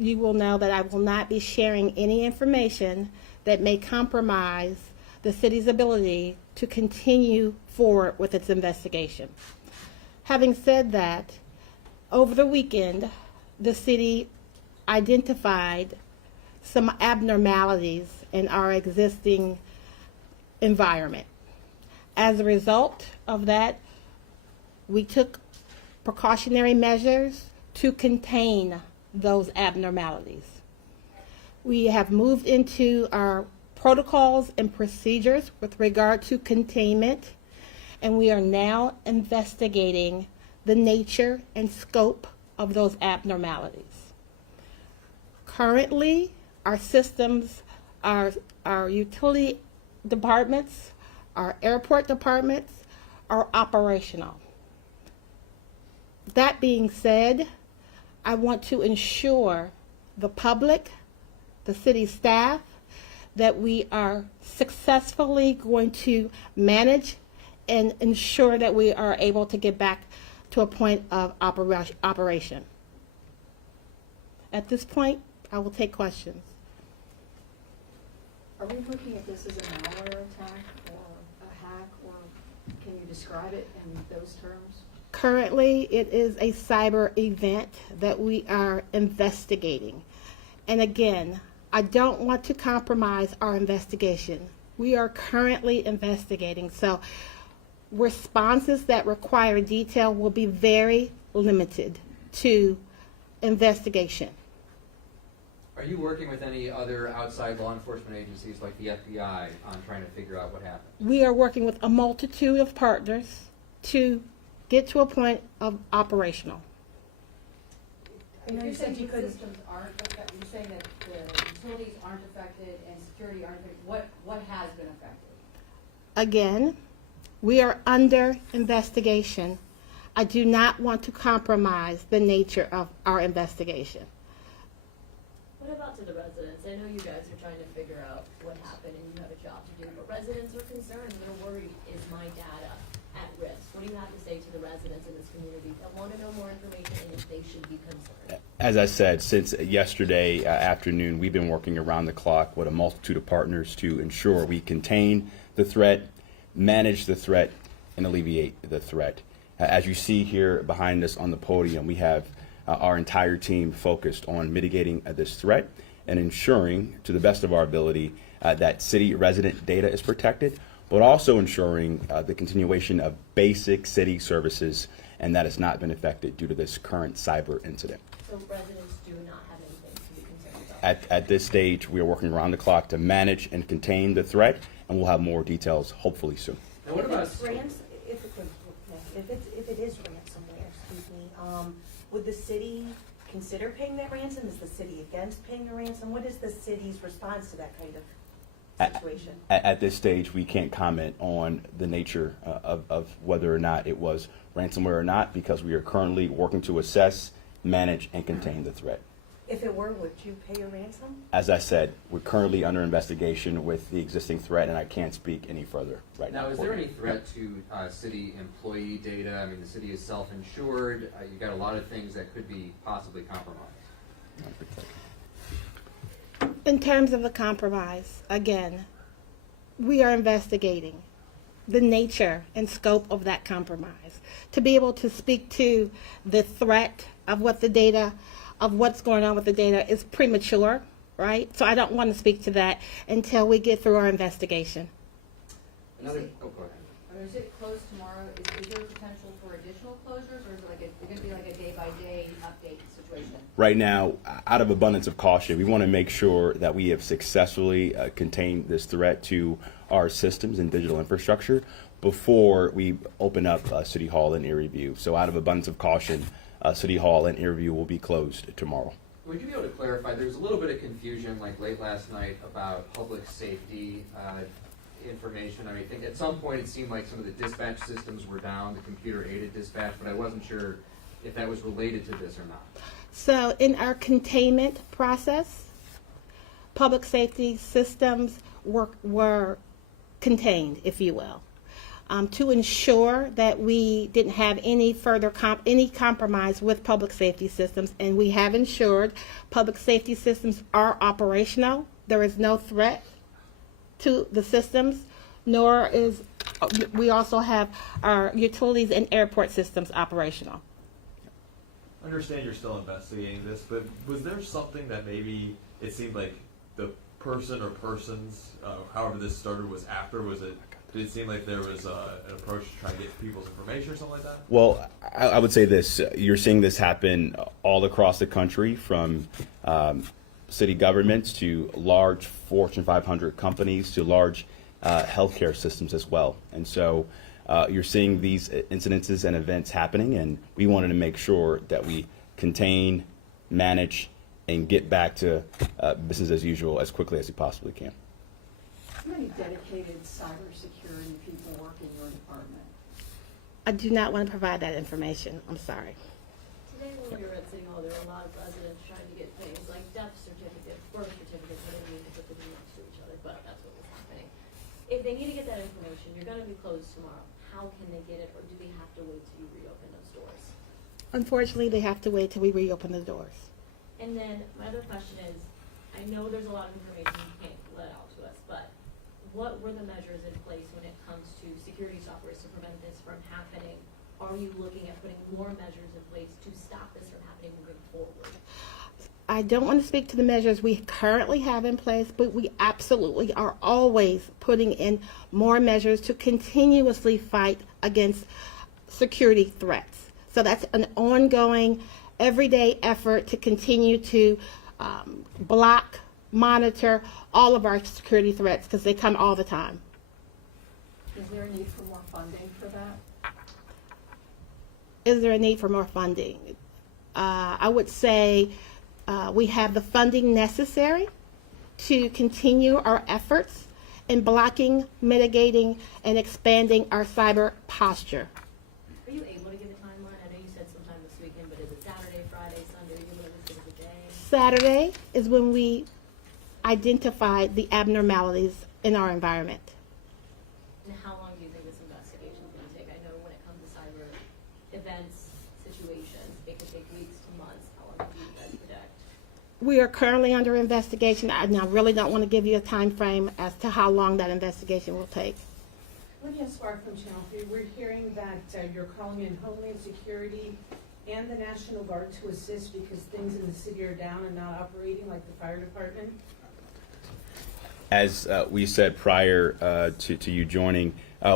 you will know that I will not be sharing any information that may compromise the city's ability to continue forward with its investigation. Having said that, over the weekend, the city identified some abnormalities in our existing environment. As a result of that, we took precautionary measures to contain those abnormalities. We have moved into our protocols and procedures with regard to containment, and we are now investigating the nature and scope of those abnormalities. Currently, our systems, our utility departments, our airport departments are operational. That being said, I want to ensure the public, the city staff, that we are successfully going to manage and ensure that we are able to get back to a point of operation. At this point, I will take questions. Are we looking at this as a malware attack or a hack, or can you describe it in those terms? Currently, it is a cyber event that we are investigating. And again, I don't want to compromise our investigation. We are currently investigating, so responses that require detail will be very limited to investigation. Are you working with any other outside law enforcement agencies like the FBI on trying to figure out what happened? We are working with a multitude of partners to get to a point of operational. I know you said you couldn't. Systems aren't affected. You're saying that the utilities aren't affected and security aren't affected. What has been affected? Again, we are under investigation. I do not want to compromise the nature of our investigation. What about to the residents? I know you guys are trying to figure out what happened and you have a job to do, but residents are concerned. They're worried, is my data at risk? What do you have to say to the residents in this community that want to know more information and if they should be concerned? As I said, since yesterday afternoon, we've been working around the clock with a multitude of partners to ensure we contain the threat, manage the threat, and alleviate the threat. As you see here behind us on the podium, we have our entire team focused on mitigating this threat and ensuring, to the best of our ability, that city resident data is protected, but also ensuring the continuation of basic city services, and that has not been affected due to this current cyber incident. So residents do not have anything to be concerned about? At this stage, we are working around the clock to manage and contain the threat, and we'll have more details hopefully soon. And what about If it is ransomware, excuse me, would the city consider paying that ransom? Is the city against paying the ransom? What is the city's response to that kind of situation? At this stage, we can't comment on the nature of whether or not it was ransomware or not, because we are currently working to assess, manage, and contain the threat. If it were, would you pay a ransom? As I said, we're currently under investigation with the existing threat, and I can't speak any further right now. Now, is there any threat to city employee data? I mean, the city is self-insured. You've got a lot of things that could be possibly compromised. In terms of the compromise, again, we are investigating the nature and scope of that compromise. To be able to speak to the threat of what the data, of what's going on with the data is premature, right? So I don't want to speak to that until we get through our investigation. Go ahead. Or is it closed tomorrow? Is there potential for additional closures, or is it going to be like a day-by-day update situation? Right now, out of abundance of caution, we want to make sure that we have successfully contained this threat to our systems and digital infrastructure before we open up City Hall and Erie View. So out of abundance of caution, City Hall and Erie View will be closed tomorrow. Would you be able to clarify, there was a little bit of confusion like late last night about public safety information. I mean, I think at some point it seemed like some of the dispatch systems were down, the computer-aided dispatch, but I wasn't sure if that was related to this or not. So in our containment process, public safety systems were contained, if you will. to ensure that we didn't have any further any compromise with public safety systems, and we have ensured public safety systems are operational. There is no threat to the systems, nor is we also have our utilities and airport systems operational. I understand you're still investigating this, but was there something that maybe it seemed like the person or persons, however this started, was after? Did it seem like there was an approach to try to get people's information or something like that? Well, I would say this. You're seeing this happen all across the country, from city governments to large Fortune 500 companies to large healthcare systems as well. And so you're seeing these incidences and events happening, and we wanted to make sure that we contain, manage, and get back to business as usual as quickly as we possibly can. How many dedicated cybersecurity people work in your department? I do not want to provide that information. I'm sorry. Today when we were at City Hall, there were a lot of residents trying to get things like death certificates, birth certificates. I didn't mean to put them next to each other, but that's what was happening. If they need to get that information, you're going to be closed tomorrow. How can they get it, or do they have to wait till you reopen those doors? Unfortunately, they have to wait till we reopen the doors. And then my other question is, I know there's a lot of information you can't let out to us, but what were the measures in place when it comes to security software to prevent this from happening? Are you looking at putting more measures in place to stop this from happening moving forward? I don't want to speak to the measures we currently have in place, but we absolutely are always putting in more measures to continuously fight against security threats. So that's an ongoing, everyday effort to continue to block, monitor all of our security threats, because they come all the time. Is there a need for more funding for that? Is there a need for more funding? I would say we have the funding necessary to continue our efforts in blocking, mitigating, and expanding our cyber posture. Are you able to give a timeline? I know you said sometime this weekend, but is it Saturday, Friday, Sunday? Are you able to give us a day? Saturday is when we identified the abnormalities in our environment. And how long do you think this investigation is going to take? I know when it comes to cyber events, situations, it could take weeks to months. How long do you guys predict? We are currently under investigation, and I really don't want to give you a time frame as to how long that investigation will take. Lydia Spark from Channel 3. We're hearing that you're calling in Homeland Security and the National Guard to assist because things in the city are down and not operating, like the fire department. As we said prior to you joining,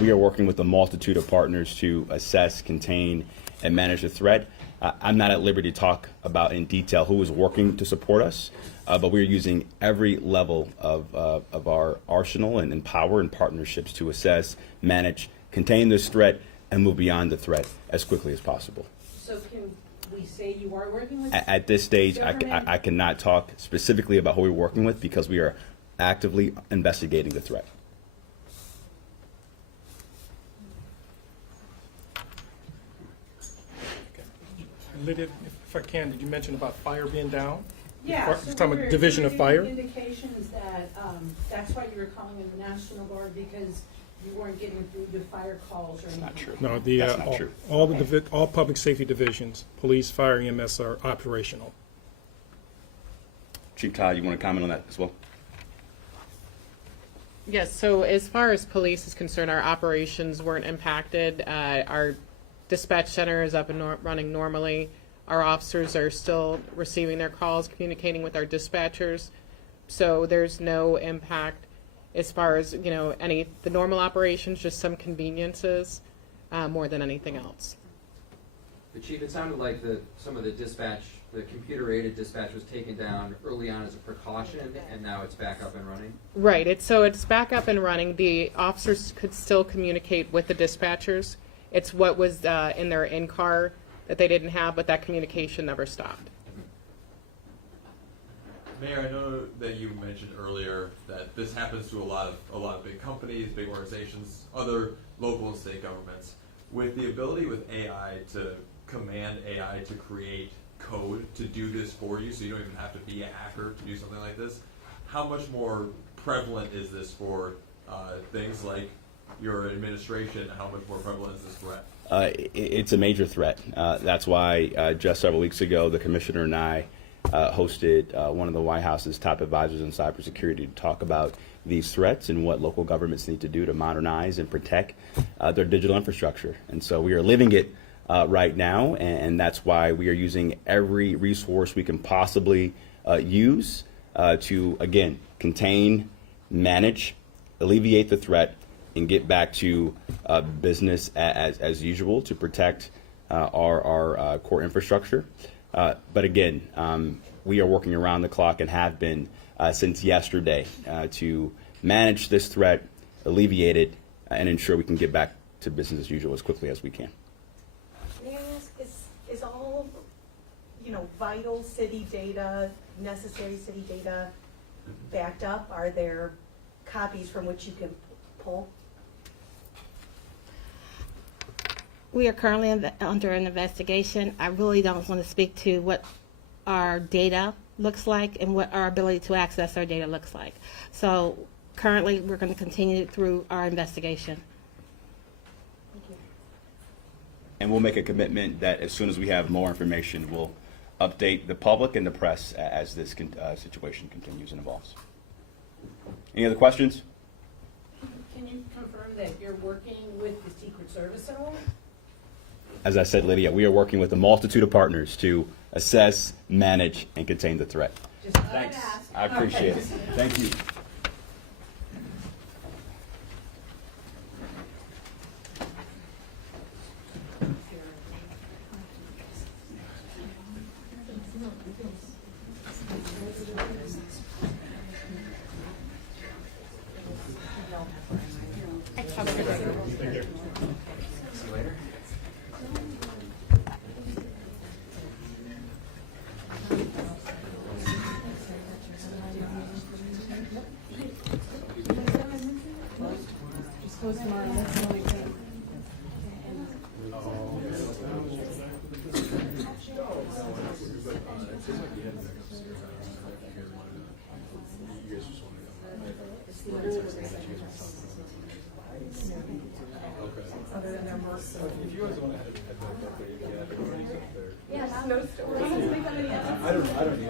we are working with a multitude of partners to assess, contain, and manage the threat. I'm not at liberty to talk about in detail who is working to support us, but we're using every level of our arsenal and power and partnerships to assess, manage, contain this threat, and move beyond the threat as quickly as possible. So can we say you are working with At this stage, government? I cannot talk specifically about who we're working with because we are actively investigating the threat. Lydia, if I can, did you mention about fire being down? Yeah, You're so talking we about were Division of Fire? getting indications that that's why you were calling in the National Guard, because you weren't getting through the fire calls or anything. Not true. No, That's not true. all public safety divisions, police, fire, EMS are operational. Chief Todd, you want to comment on that as well? Yes, so as far as police is concerned, our operations weren't impacted. Our dispatch center is up and running normally. Our officers are still receiving their calls, communicating with our dispatchers. So there's no impact as far as, the normal operations, just some conveniences more than anything else. The chief, it sounded like some of the computer-aided dispatch was taken down early on as a precaution, and now it's back up and running? Right, it's back up and running. The officers could still communicate with the dispatchers. It's what was in their in-car that they didn't have, but that communication never stopped. Mayor, I know that you mentioned earlier that this happens to a lot of big companies, big organizations, other local and state governments. With the ability with AI to command AI to create code to do this for you, so you don't even have to be a hacker to do something like this, how much more prevalent is this for things like your administration, how much more prevalent is this threat? It's a major threat. That's why just several weeks ago, the commissioner and I hosted one of the White House's top advisors on cybersecurity to talk about these threats and what local governments need to do to modernize and protect their digital infrastructure. And so we are living it right now, and that's why we are using every resource we can possibly use to, again, contain, manage, alleviate the threat, and get back to business as usual to protect our core infrastructure. But again, we are working around the clock and have been since yesterday to manage this threat, alleviate it, and ensure we can get back to business as usual as quickly as we can. May I ask, is all, vital city data, necessary city data backed up? Are there copies from which you can pull? We are currently under an investigation. I really don't want to speak to what our data looks like and what our ability to access our data looks like. So currently, we're going to continue through our investigation. Thank you. And we'll make a commitment that as soon as we have more information, we'll update the public and the press as this situation continues and evolves. Any other questions? Can you confirm that you're working with the Secret Service at all? As I said, Lydia, we are working with a multitude of partners to assess, manage, and contain the threat. Just thought I'd Thanks. ask. I appreciate it. Thank you. See you later. Just close tomorrow, that's the only thing. Other than their mercy. Yeah, Snowstorm. I don't